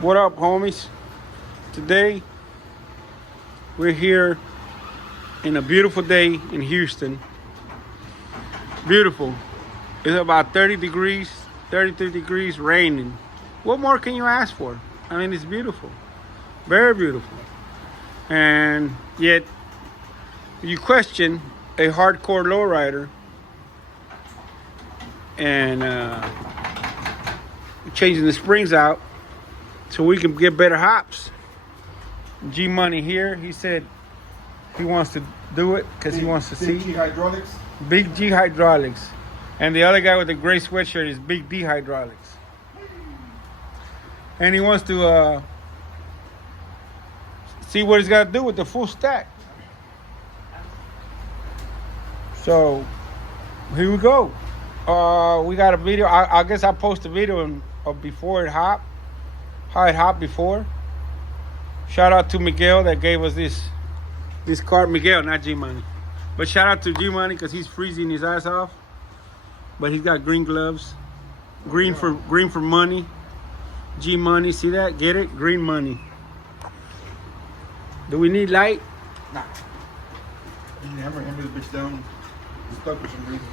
What up, homies? Today, we're here in a beautiful day in Houston. Beautiful. It's about 30 degrees, 33 degrees, raining. What more can you ask for? I mean, it's beautiful. Very beautiful. And yet, you question a hardcore lowrider and changing the springs out so we can get better hops. G Money here, he said he wants to do it because he wants to see. Big G Hydraulics. Big G Hydraulics. And the other guy with the gray sweatshirt is Big D Hydraulics. And he wants to see what he's got to do with the full stack. So, here we go. We got a video. I guess I'll post a video of before it hopped. How it hopped before. Shout out to Miguel that gave us this card. Miguel, not G Money. But shout out to G Money because he's freezing his ass off. But he's got green gloves. Green for money. G Money, see that? Get it? Green money. Do we need light? Nah. You hammer this bitch down. It's stuck for some reason.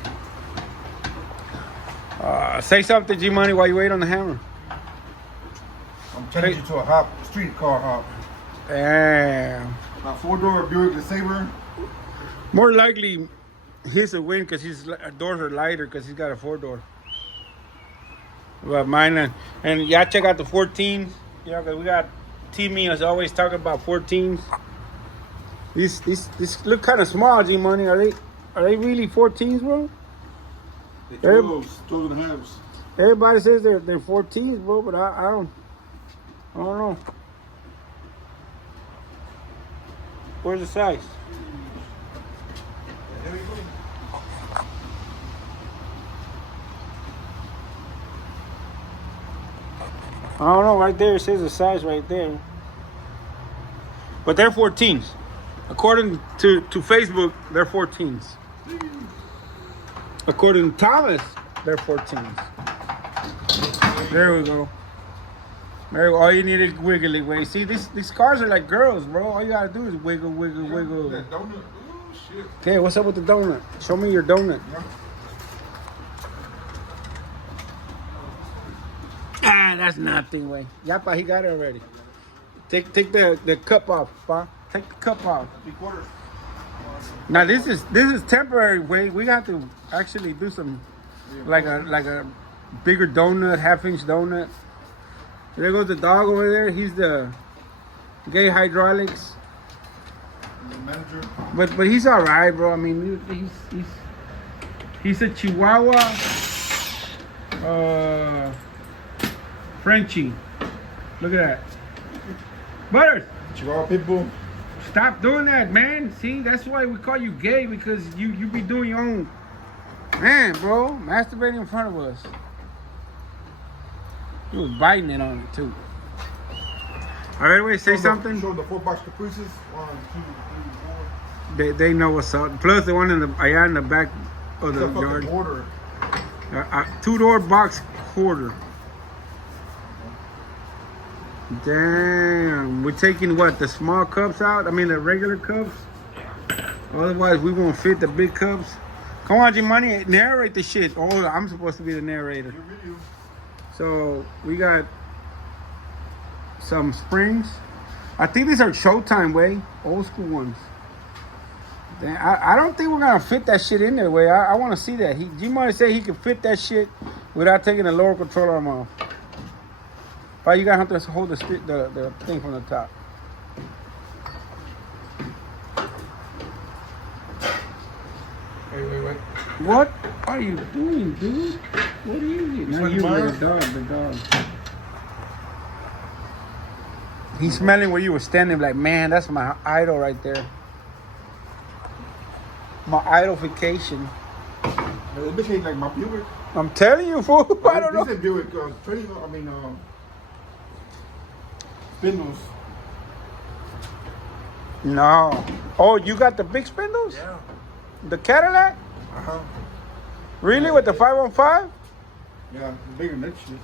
Say something, G Money, while you wait on the hammer. I'm challenging you to a hop, street car hop. Damn. A 4-door Buick LeSabre. More likely, he's a win because his doors are lighter because he's got a 4-door. But mine, and y'all check out the 14s. You know, because we got Timmy is always talking about 14s. These look kind of small, G Money. Are they really 14s, bro? They're 12 and a halves. Everybody says they're 14s, bro, but I don't know. Where's the size? I don't know. Right there, it says the size right there. But they're 14s. According to Facebook, they're 14s. According to Thomas, they're 14s. There we go. There, all you need is wiggly way. See, these cars are like girls, bro. All you gotta do is wiggle, wiggle, wiggle. That donut. Ooh, shit. Okay, what's up with the donut? Show me your donut. Ah, that's nothing, way. Yapa, he got it already. Take the cup off, pa. Take the cup off. 3/4. Now this is temporary, way. We have to actually do some like a bigger donut, half-inch donut. There goes the dog over there. He's the gay hydraulics. The manager. But he's all right, bro. I mean, he's a Chihuahua Frenchie. Look at that. Butters. Chihuahua Pitbull. Stop doing that, man. See, that's why we call you gay, because you be doing your own. Man, bro, masturbating in front of us. You was biting it on it too. All right, wait, say something. Show the 4-box caprices. 1, 2, 3, 4. They know what's up. Plus the one in the back of the yard. Order. 2-door box quarter. Damn, we're taking what, the small cups out? I mean the regular cups. Otherwise we won't fit the big cups. Come on, G Money, narrate the shit. Oh, I'm supposed to be the narrator. So we got some springs. I think these are Showtime, way, old school ones. Damn, I don't think we're gonna fit that shit in there, way. I want to see that. G Money said he could fit that shit without taking the lower control arm off. But you gotta have to hold the thing from the top. Wait. What are you doing, dude? What are you doing? Now you with the dog. He's smelling where you were standing, like, man, that's my idol right there. My idolification. This bitch ain't like my Buick. I'm telling you, fool. I don't know. This is Buick. Spindles. No. Oh, you got the big spindles? Yeah. The Cadillac? Uh-huh. Really? With the 515? Yeah, it's bigger than that shit.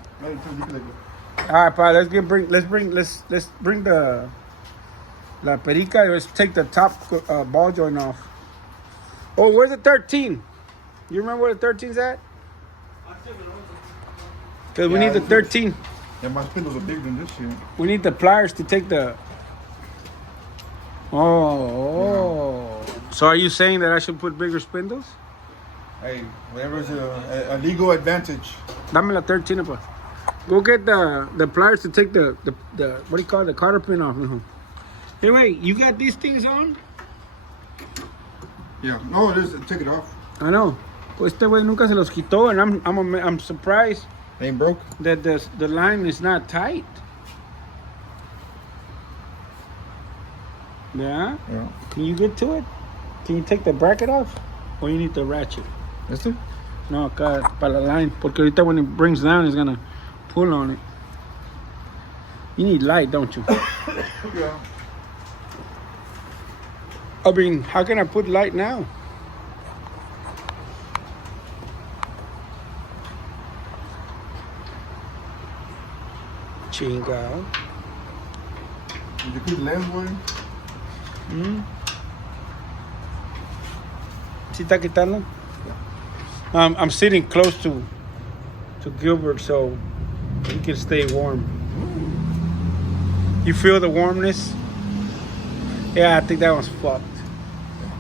All right, pa. Let's bring the la perica. Let's take the top ball joint off. Oh, where's the 13? You remember where the 13's at? Because we need the 13. Yeah, my spindles are bigger than this shit. We need the pliers to take the. Oh. So are you saying that I should put bigger spindles? Hey, whatever is a legal advantage. Dame la 13, pa. Go get the pliers to take the what do you call it? The cotter pin off. Hey, wait, you got these things on? Yeah, no, it is. Take it off. I know. Pues este güey nunca se los quitó, and I'm surprised They ain't broke. that the line is not tight. Yeah? Yeah. Can you get to it? Can you take the bracket off? Or you need the ratchet? Este? No, acá, para la line. Porque ahorita when it brings down, it's gonna pull on it. You need light, don't you? Yeah. I mean, how can I put light now? Chingao. Did you keep the lens one? ¿Sí está quitando? I'm sitting close to Gilbert so he can stay warm. You feel the warmness? Yeah, I think that one's fucked.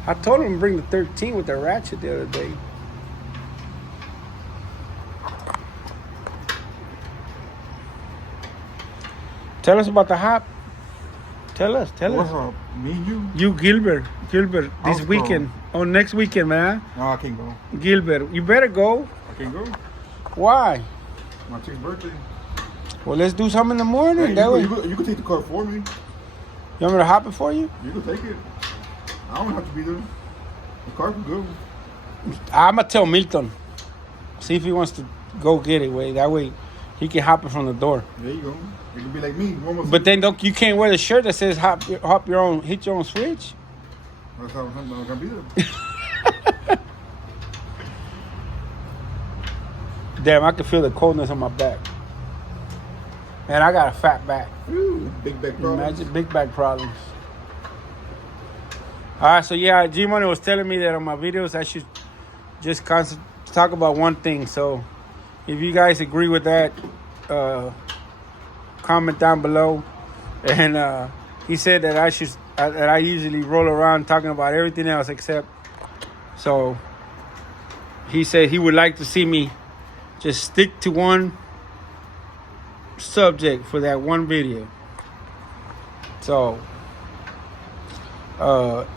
I told him to bring the 13 with the ratchet the other day. Tell us about the hop. Tell us. What's up? Me and you? You, Gilbert, this How's it weekend. Oh, next weekend, man. No, I can't go. Gilbert, you better go. I can't go. Why? My chick's birthday. Well, let's do something in the morning. Hey, that way. you can take the car for me. You want me to hop it for you? You can take it. I don't have to be there. The car can go. I'm going to tell Milton. See if he wants to go get it. That way he can hop it from the door. There you go. It can be like me. But then you can't wear the shirt that says hit your own switch. That's how I'm not going to be there. Damn, I can feel the coldness on my back. Man, I got a fat back. Ooh, big back problems. Imagine big back problems. All right, so yeah, G-Money was telling me that on my videos I should just talk about one thing. So if you guys agree with that, comment down below. And he said that I usually roll around talking about everything else except. So he said he would like to see me just stick to one subject for that one video. So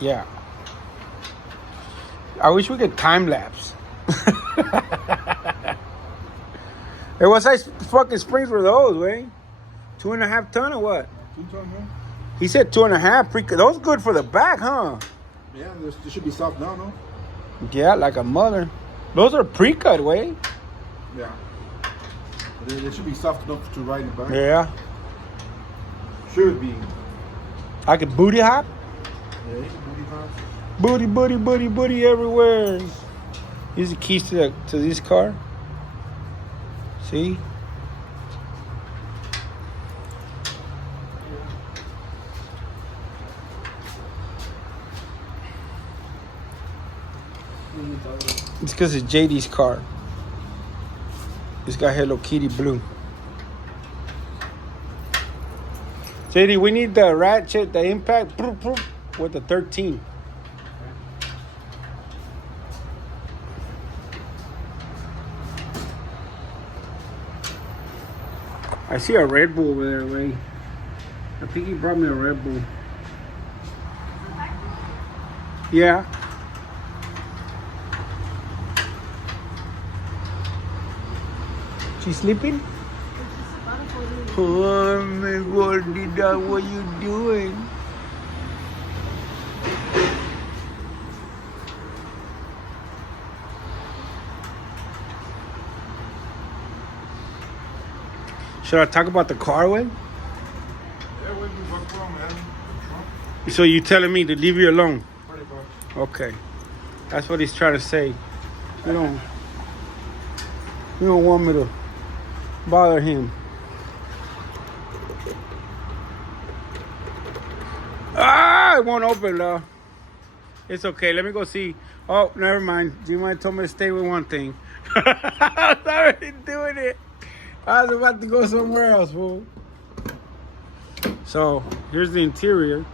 yeah, I wish we could time lapse. Hey, what size fucking springs were those, Wayne? 2.5 ton or what? 2 ton, man. He said 2.5. Those good for the back, huh? Yeah, they should be soft now, no? Yeah, like a mother. Those are pre-cut, Wayne. Yeah. They should be soft enough to ride it back. Yeah. Should be. I could booty hop. Yeah, you can booty hop. Booty everywhere. Here's the keys to this car. See? It's because it's JD's car. It's got Hello Kitty blue. JD, we need the ratchet, the impact, with the 13. I see a Red Bull over there, Ray. I think he brought me a Red Bull. Yeah. She's sleeping? Oh, my gordita, what you doing? Should I talk about the car, Wayne? Yeah, what do you fuck from, man? So you telling me to leave you alone? Pretty much. Okay. That's what he's trying to say. You don't want me to bother him. Ah, it won't open, though. It's okay. Let me go see. Oh, never mind. G-Man told me to stay with one thing. I was already doing it. I was about to go somewhere else, fool. So, here's the interior.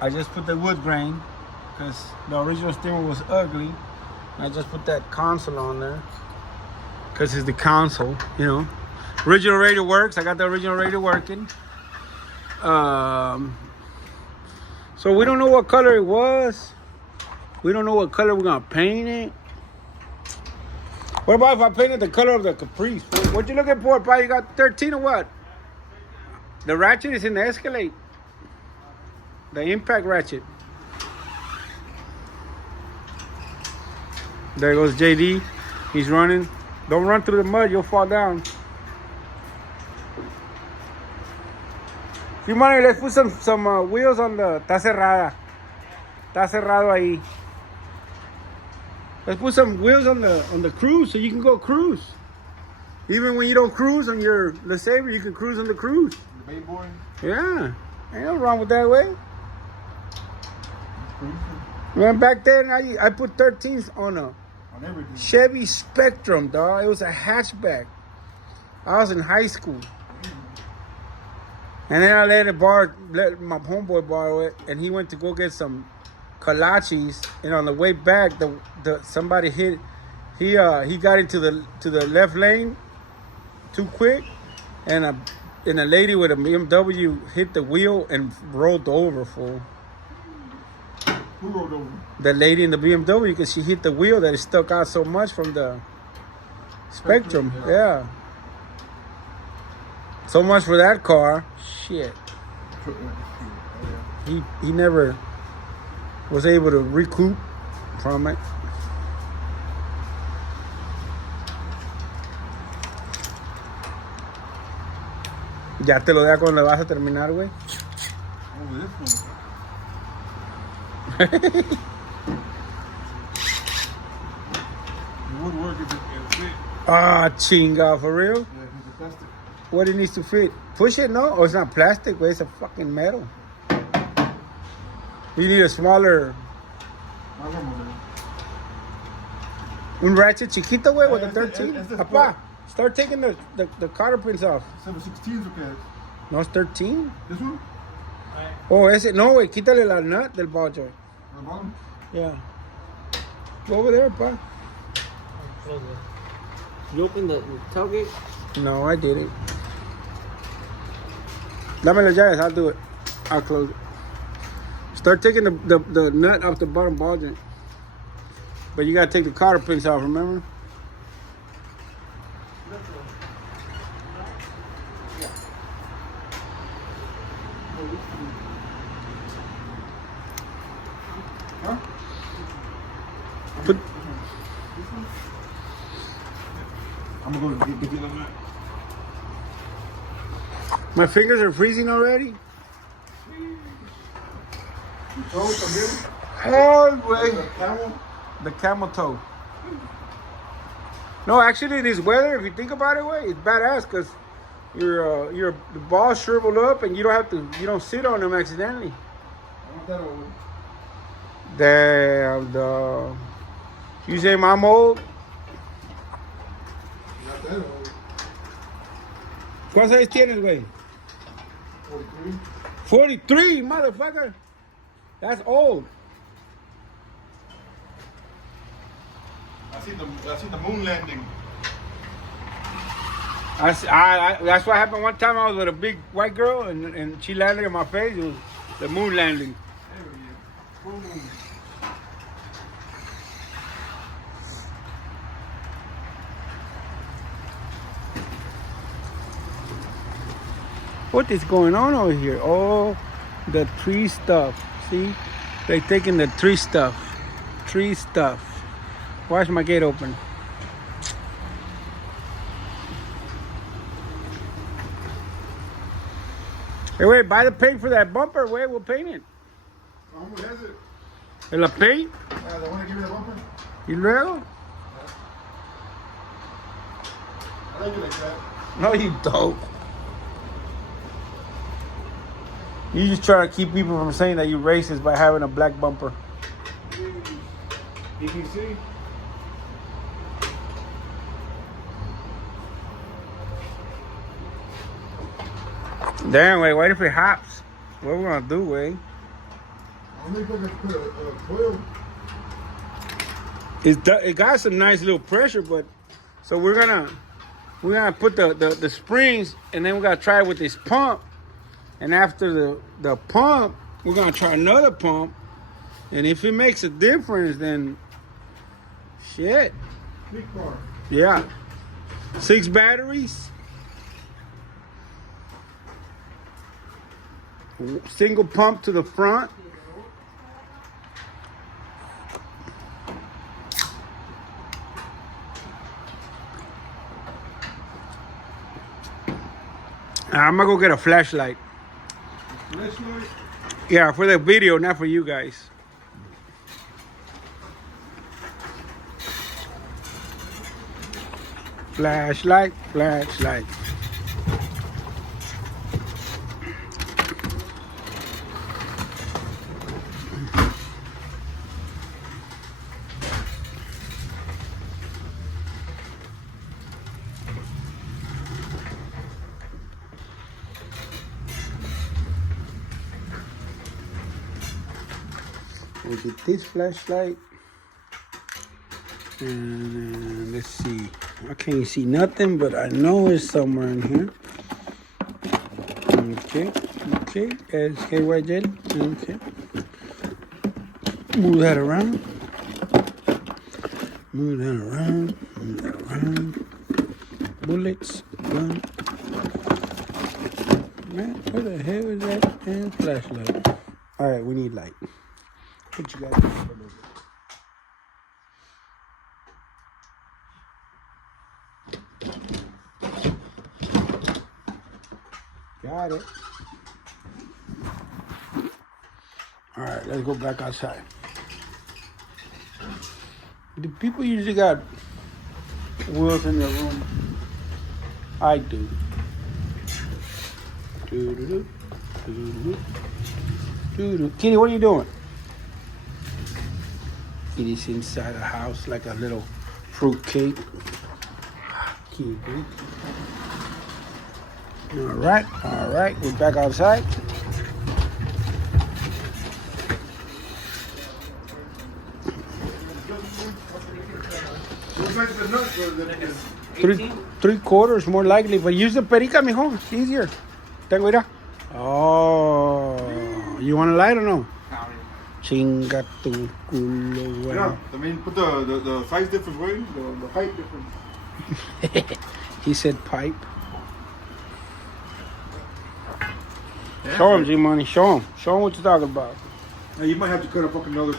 I just put the wood grain because the original steamer was ugly. I just put that console on there because it's the console, you know. Original radio works. I got the original radio working. So we don't know what color it was. We don't know what color we're gonna paint it. What about if I painted the color of the Caprice? What you looking for, Pa? You got 13 or what? The ratchet is in the Escalade. The impact ratchet. There goes JD. He's running. Don't run through the mud, you'll fall down. Sí, money, let's put some wheels on the... Está cerrada. Está cerrado ahí. Let's put some wheels on the cruise so you can go cruise. Even when you don't cruise on your LeSabre, you can cruise on the cruise. The bay boy. Yeah. Ain't no wrong with that way. Man, back then I put 13s on a everything. Chevy Spectrum, dog. It was a hatchback. I was in high school. And then I let my homeboy borrow it, and he went to go get some kolaches. And on the way back, somebody hit. He got into the left lane too quick, and a lady with a BMW hit the wheel and rolled over, fool. Who rolled over? The lady in the BMW, because she hit the wheel that it stuck out so much from the Spectrum. Yeah. So much for that car. Shit. He never was able to recoup from it. Ya te lo da cuando le vas a terminar, güey. Oh, this one. The woodwork is fit. Ah, chinga, for real? Yeah, it's plastic. What it needs to fit? Push it, no? Oh, it's not plastic, güey. It's a fucking metal. You need a smaller... Un ratchet chiquito, güey, with a 13. Apá, start taking the cotter pins off. 7/16 okay. No, it's 13. This one? Oh, ese. No, güey, quítale la nut del ball joint. The bottom? Yeah. Go over there, pa. You open the tailgate? No, I didn't. Dame las llaves, I'll do it. I'll close it. Start taking the nut off the bottom ball joint. But you gotta take the cotter pins off, remember? Huh? Put, I'm gonna go get the mat. my fingers are freezing already. Oh, wait. The camel toe. No, actually, this weather, if you think about it, way, it's badass because the balls shriveled up and you don't sit on them accidentally. I want that over. Damn, dog. You say I'm old? Not that old. ¿Cuántos años tienes, güey? 43. 43, motherfucker. That's old. I see the moon landing. That's what happened one time. I was with a big white girl and she landed in my face. It was the moon landing. There we go. Full moon. What is going on over here? Oh, the tree stuff. See? They're taking the tree stuff. Tree stuff. Watch my gate open. Hey, wait, buy the paint for that bumper. Wait, we'll paint it. Who has it? ¿El paint? They want to give me the bumper? ¿Y luego? like it like that. No, you don't. You just try to keep people from saying that you're racist by having a black bumper. You can see. Damn, wait, what if it hops? What we gonna do, Wade? I think I can put a coil. It got some nice little pressure, but so we're gonna put the springs, and then we're gonna try it with this pump, and after the pump, we're gonna try another pump, and if it makes a difference, then shit, Big car. yeah, 6 batteries, single pump to the front. I'm gonna go get a flashlight. Flashlight. Yeah, for the video, not for you guys. Flashlight, flashlight. We'll get this flashlight. And let's see. I can't see nothing, but I know it's somewhere in here. Okay. Okay, white jelly. Okay. Move that around. Move that around. Move that around. Bullets. Gun. Man, where the hell is that damn flashlight? Alright, we need light. What you got for a little bit? Got it. All right, let's go back outside. Do people usually got wheels in their room? I do. Do-do-do. Do-do-do. Do-do. Kitty, what are you doing? Kitty's inside the house like a little fruit cake. Kitty. All right, we're back outside. What's like the nuts or the 3/4 more likely, but use the perica, mijo. It's easier. Tengo, mira. Oh, you want a light or no? Chinga tu culo, güey. Yeah, I mean, put the size difference, way, the height difference. He said pipe. Show him, G-Money. Show him. Show him what you're talking about. Now, you might have to cut a fucking another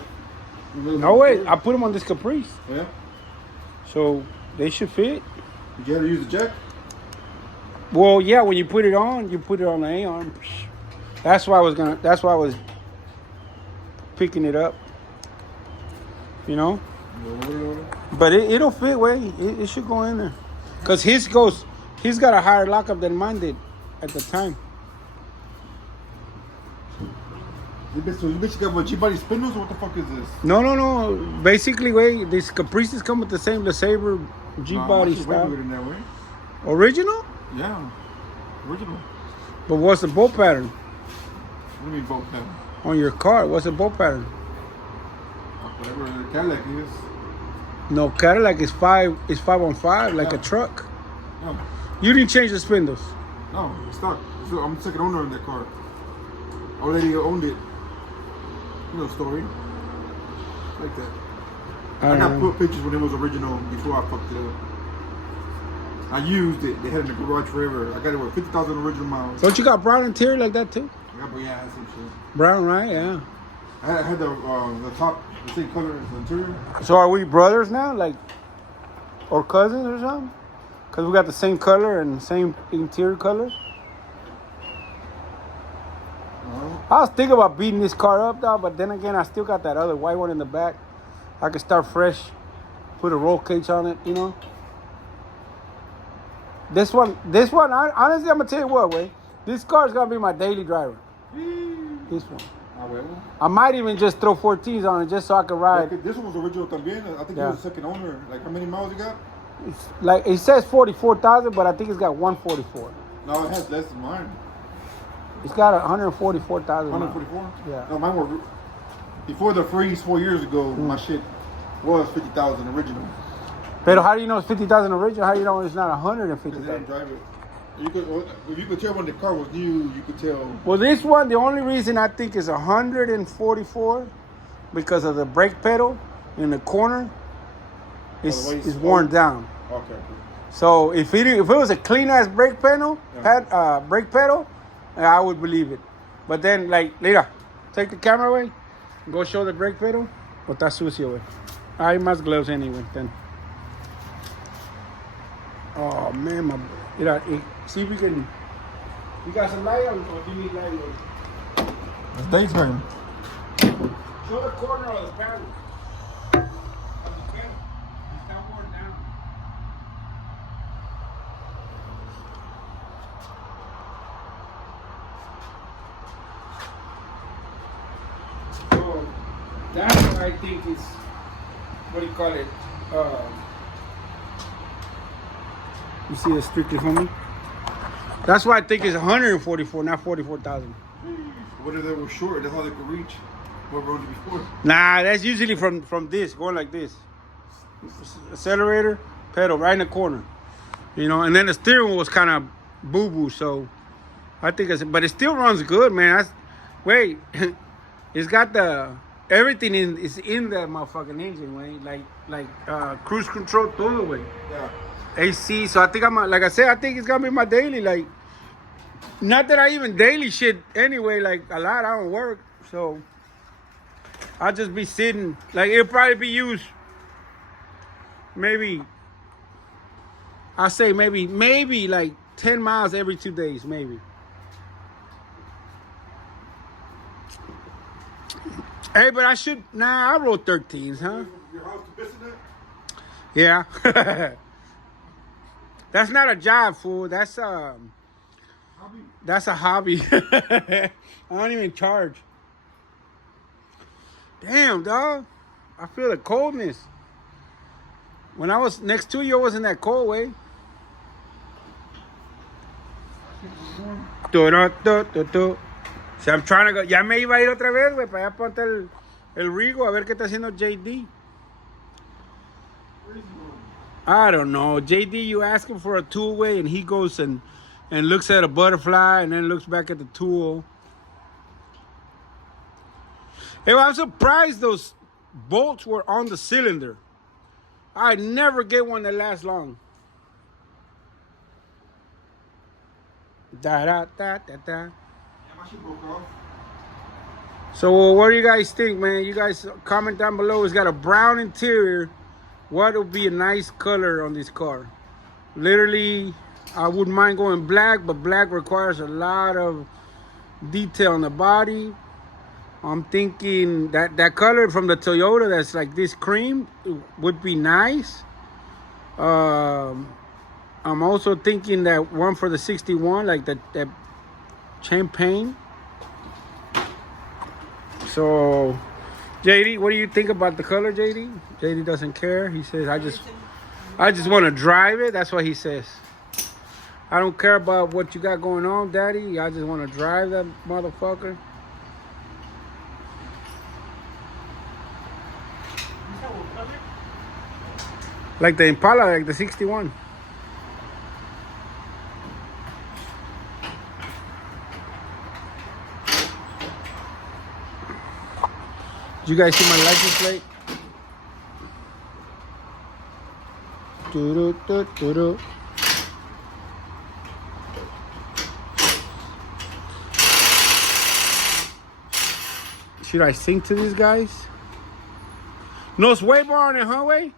No, wait. I put him on this Caprice. Yeah? So they should fit. Did you have to use the jack? Well, yeah, when you put it on the A-arm. That's why I was picking it up. You know? No. But it'll fit, way. It should go in there. Because he's got a higher lockup than mine did at the time. So you basically got what, G-body spindles, or what the fuck is this? No. Basically, way, these Caprices come with the same LeSabre G-body style. In that way. Original? Yeah. Original. But what's the bolt pattern? What do you mean bolt pattern? On your car, what's the bolt pattern? Whatever the Cadillac is. No, Cadillac is 5-on-5, like a truck. No. You didn't change the spindles. No, it's stuck. So I'm the second owner of that car. Old lady who owned it. You know the story. Like that. I got put pictures when it was original before I fucked it up. I used it. They had it in the garage forever. I got it with 50,000 original miles. Don't you got brown interior like that too? I got, yeah, some shit. Brown, right? Yeah. I had the top, the same color as the interior. So are we brothers now, like, or cousins or something? Cause we got the same color and same interior color. I was thinking about beating this car up, though, but then again, I still got that other white one in the back. I could start fresh, put a roll cage on it, you know. This one, honestly, I'm gonna tell you what, way. This car is gonna be my daily driver. This one. Ah, huevo. I might even just throw 14s on it just so I can ride. This one was original también. I think he was the second owner. Like, how many miles he got? It's like it says 44,000, but I think it's got 144. No, it has less than mine. It's got 144,000. 144? Yeah. No, mine were before the freeze 4 years ago. My shit was 50,000 original. But how do you know it's 50,000 original? How do you know it's not Because they 150,000? didn't drive it. If you could tell when the car was new, you could tell. Well, this one, the only reason I think is 144 because of the brake pedal in the corner is worn down. Okay. So if it was a clean ass brake pedal, I would believe it. But then, like, Lira, take the camera away, go show the brake pedal. O está sucio, güey. Hay más gloves anyway. Then. Oh man, Mira, see if we can. You got some light on, or do you need light on? It's daytime. Show the corner of the panel. Of the pedal. It's not worn down. So that's what I think is, what do you call it? You see the strictly homie? That's why I think it's 144, not 44,000. What if they were short? That's how they could reach. What road before? Nah, that's usually from this, going like this. Accelerator, pedal, right in the corner. You know, and then the steering wheel was kind of boo-boo, so I think but it still runs good, man. Wait, it's got everything is in that motherfucking engine, way. Like cruise control todo, way. Yeah. AC, so I think like I said, I think it's gonna be my daily, like, not that I even daily shit anyway, like a lot, I don't work, so I'll just be sitting, like it'll probably be used maybe, I'll say maybe like 10 miles every 2 days, maybe. Hey, but I rode 13s, huh? Your house to visit it? Yeah. That's not a job, fool. That's Hobby? That's a hobby. I don't even charge. Damn, dog. I feel the coldness. When I was next to you, it wasn't that cold, way. Si I'm trying to go. Ya me iba a ir otra vez, güey, para allá ponte el Rigo, a ver qué está haciendo JD. I don't know. JD, you ask him for a tool, way, and he goes and looks at a butterfly and then looks back at the tool. Hey, well, I'm surprised those bolts were on the cylinder. I never get one that lasts long. Da da da da da. Yeah, my shit broke off. So what do you guys think, man? You guys comment down below. It's got a brown interior. What would be a nice color on this car? Literally, I wouldn't mind going black, but black requires a lot of detail on the body. I'm thinking that color from the Toyota that's like this cream would be nice. I'm also thinking that one for the 61, like that champagne. So, JD, what do you think about the color, JD? JD doesn't care. He says, I just want to drive it. That's what he says. I don't care about what you got going on, Daddy. I just want to drive that motherfucker. Like the Impala, like the 61. Did you guys see my license plate? Doo-doo-doo-doo-doo. Should I sing to these guys? No sway bar on it, huh, way?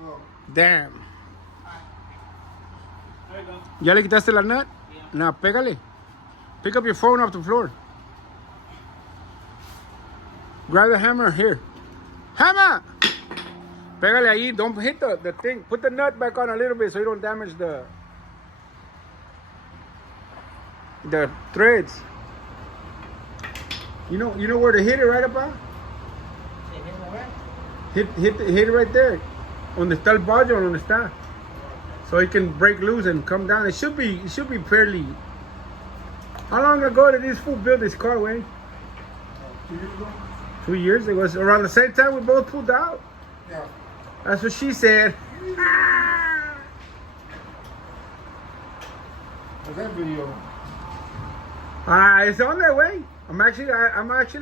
No. Damn. There you go. ¿Ya le quitaste la nut? Yeah. Now, pégale. Pick up your phone off the floor. Grab the hammer here. Hammer! Pégale ahí. Don't hit the thing. Put the nut back on a little bit so you don't damage the threads. You know where to hit it right about? Hit it right there. Donde está el bollo, donde está. So it can break loose and come down. It should be fairly. How long ago did this fool build this car, Wayne? 2 years ago? 2 years. It was around the same time we both pulled out. Yeah. That's what she said. What's that video? It's on their way. I'm actually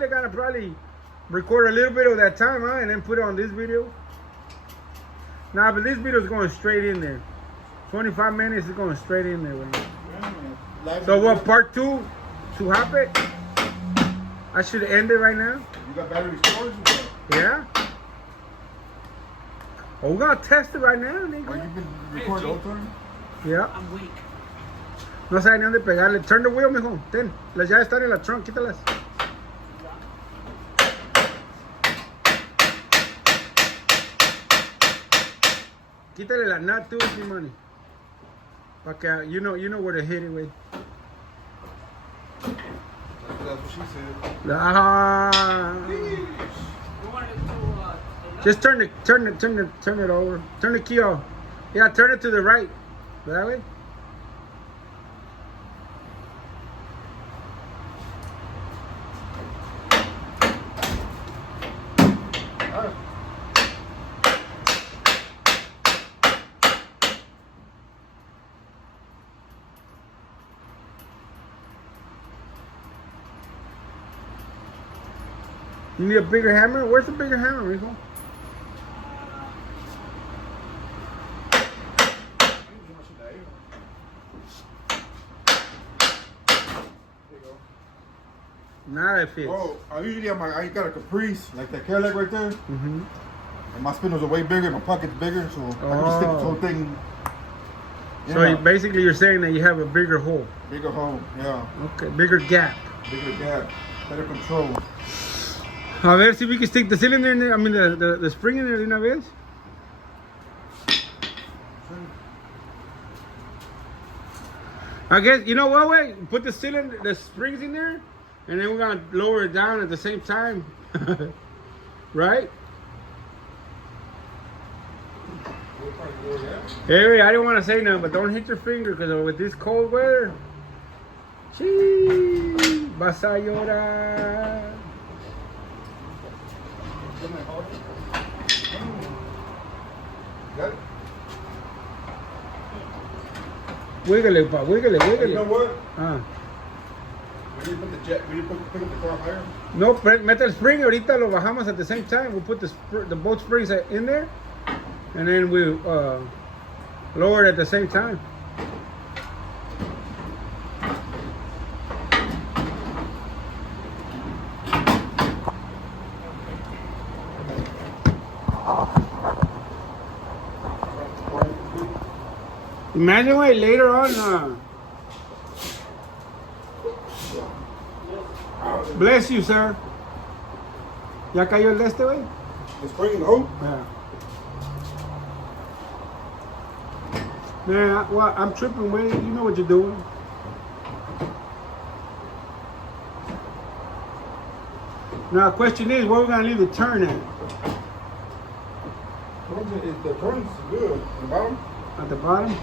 gonna probably record a little bit of that time, and then put it on this video. Nah, but this video is going straight in there. 25 minutes is going straight in there. Yeah, so what, part 2 to hop it? I should end it right now. You got battery storage? Yeah. Oh, we're gonna test it right now, nigga. Oh, you've been recording the whole time? Yeah. I'm weak. No sabe ni dónde pegarle. Turn the wheel, mijo. Ten. Las llaves están en la trunk. Quítalas. Quítale la nut too, mi money. Pa que you know where to hit it, güey. That's what she said. Ah. Just turn it over. Turn the key off. Yeah, turn it to the right. That way. You need a bigger hammer? Where's the bigger hammer, Rico? Now it fits. Oh, I usually have I got a Caprice, like that Cadillac right there. Mm-hmm. And my spindles are way bigger, my pocket's bigger, so I can just stick this whole thing. So basically you're saying that you have a bigger hole. Bigger hole, yeah. Okay, bigger gap. Bigger gap, better control. A ver si we can stick the cylinder in there, I mean the spring in there de una vez. I guess, you know what, wait, put the cylinder, the springs in there, and then we're gonna lower it down at the same time. Right? Hey, I didn't want to say nothing, but don't hit your finger, because with this cold weather, vas a llorar. Got it? Wígale, pa, wígale. You know what? Ah. We need to pick up the car higher. No, mete el spring, ahorita lo bajamos at the same time. We'll put the both springs in there, and then we'll lower it at the same time. Imagine, wait, later on. Bless you, sir. ¿Ya cayó el de este, güey? The spring in the hole? Yeah. Man, I'm tripping, Wade. You know what you're doing. Now, the question is, where we're going to leave the turn at? The turn's good. The bottom? At the bottom?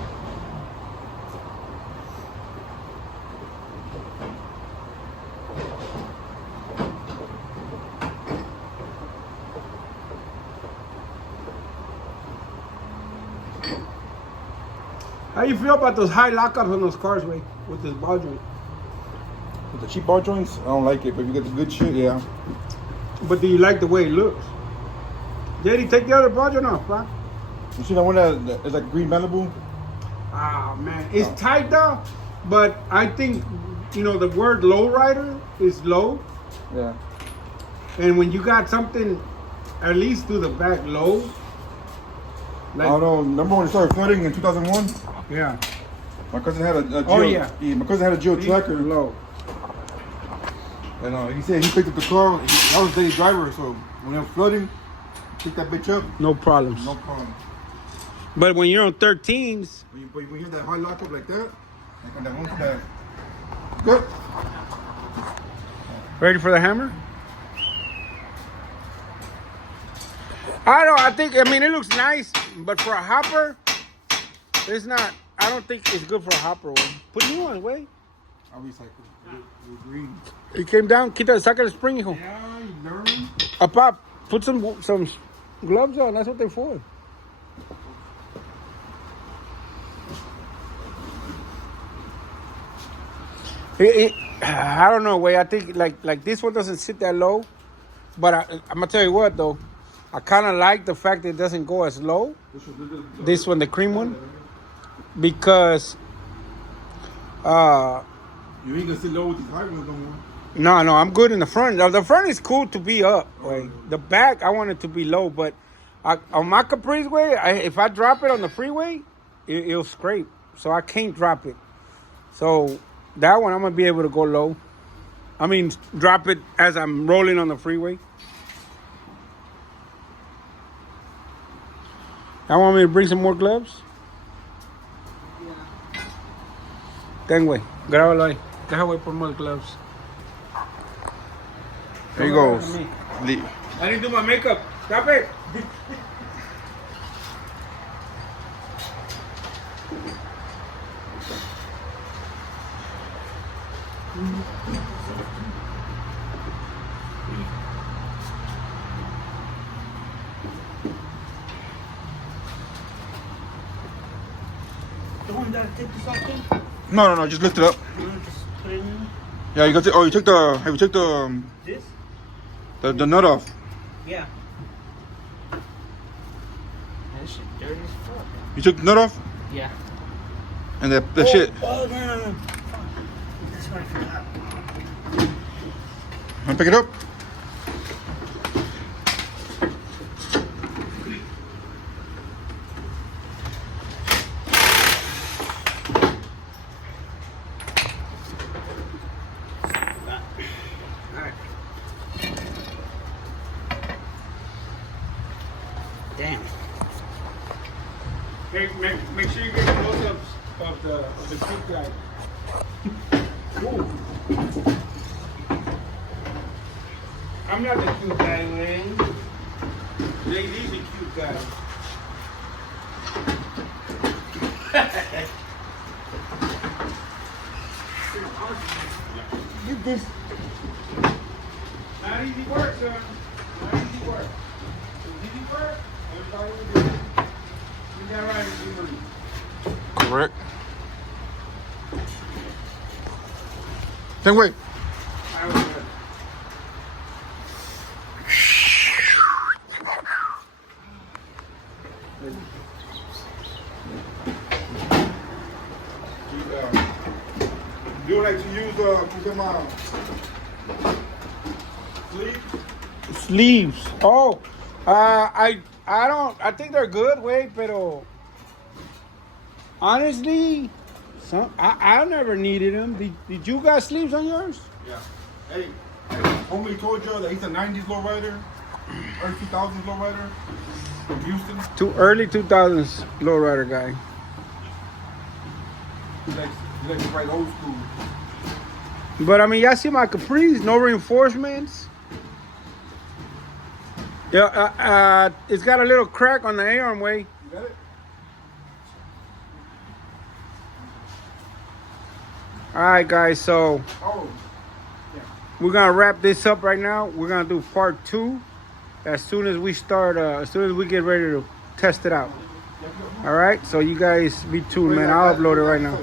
How you feel about those high lockups on those cars, Wade, with this ball joint? With the cheap ball joints, I don't like it, but if you get the good shit, yeah. But do you like the way it looks? Daddy, take the other ball joint off, bro. You see that one that is like green Malibu? Ah, man. It's tight though, but I think, the word lowrider is low. Yeah. And when you got something at least through the back low. Like, I don't know. Remember when it started flooding in 2001? Yeah. My cousin had a Geo. Oh, yeah. My cousin had a Geo tracker. Low. And he said he picked up the car. I was a daily driver, so when it was flooding, pick that bitch up. No problems. No problem. But when you're on 13s, When you have that hard lockup like that, like on that one for that. Good. ready for the hammer? I don't know. I mean, it looks nice, but for a hopper, it's not. I don't think it's good for a hopper. Way. Put new ones, way. I'll recycle. You're green. It came down. Saca the spring, hijo. Yeah, you learn. Pop, put some gloves on. That's what they're for. I don't know, way. I think like this one doesn't sit that low, but I'm gonna tell you what though. I kind of like the fact that it doesn't go as low. This one, the cream one, because you ain't gonna sit low with these high ones no more. no, I'm good in the front. Now, the front is cool to be up. Way. The back, I want it to be low, but on my Caprice way, if I drop it on the freeway, it'll scrape. So I can't drop it. So that one, I'm gonna be able to go low. I mean, drop it as I'm rolling on the freeway. Y'all want me to bring some more gloves? Yeah. Ten, güey. Grábalo ahí. Deja, güey, por more gloves. There you go. I didn't do my makeup. Stop it. The one that take this off in? No, just lift it up. Just put it in. Yeah, you got to. Oh, you took the. Have you took the This? the nut off? Yeah. Man, this shit dirty as fuck. You took the nut off, Yeah. and the shit. Oh, no. Fuck. That's what I forgot. Wanna pick it up? Damn. Make sure you get close-ups of the cute guy. Ooh. I'm not the cute guy, man. JD's the cute guy. Did this. Not easy work, son. Not easy work. It's easy work. Everybody will do it. You got right, you Correct. Then wait. I was good. You like to use sleeve? Sleeves. Oh, I don't. I think they're good. Wait, pero honestly, I never needed them. Did you got sleeves on yours? Yeah. Hey, homie told you that he's a 90s lowrider, early 2000s lowrider from Houston. Too early 2000s lowrider guy. He likes to ride old school. But I mean, y'all see my Caprice, no reinforcements. Yeah, it's got a little crack on the A-arm way. You got it? All right, guys. So Oh. we're gonna wrap this up right now. We're gonna do part 2 as soon as we start. As soon as we get ready to test it out. All right. So you guys be tuned, man. I'll upload it right now.